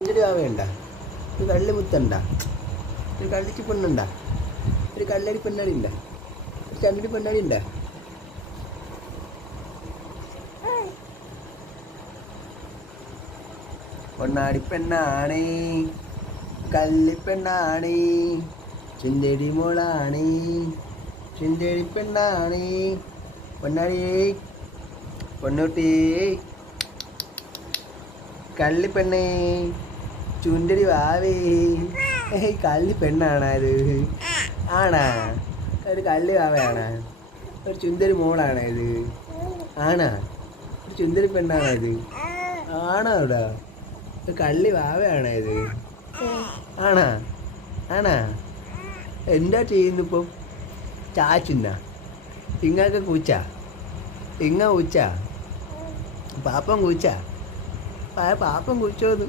സുന്ദരി ആവേണ്ട, ഒരു കള്ളി മുത്തണ്ട, ഒരു കള്ളിച്ച് പെണ്ണുണ്ട, ഒരു കള്ളടി പെണ്ണടി ഉണ്ട, ഒരു ചങ്ങടി പെണ്ണടി ഉണ്ട. പൊണ്ണാടി പെണ്ണാണേ, കള്ളിപ്പെണ്ണാണേ, ചുന്തരി മോളാണേ, ചുന്തരി പെണ്ണാണേ. പൊണ്ണാടി പൊണ്ണൂട്ടി, കള്ളിപ്പെണ്ണേ, ചുണ്ടരി വാവേ. കള്ളി പെണ്ണാണാ ഇത്? ആണാ? ഒരു കള്ളി വാവയാണാ? ഒരു ചുന്തരി മോളാണോ ഇത്? ആണാ? ഒരു ചുന്തരി പെണ്ണാണോ ഇത്? ആണോ ഇവിടെ? ഒരു കള്ളി വാവയാണോ ഇത്? ആണാ? ആണാ? എന്താ ചെയ്യുന്നിപ്പം? ചാച്ചുന്ന ഇങ്ങൊക്കെ കൂച്ച, ഇങ്ങ കൂച്ച, പാപ്പം കൂച്ച, പാപ്പം കുച്ചോന്ന്.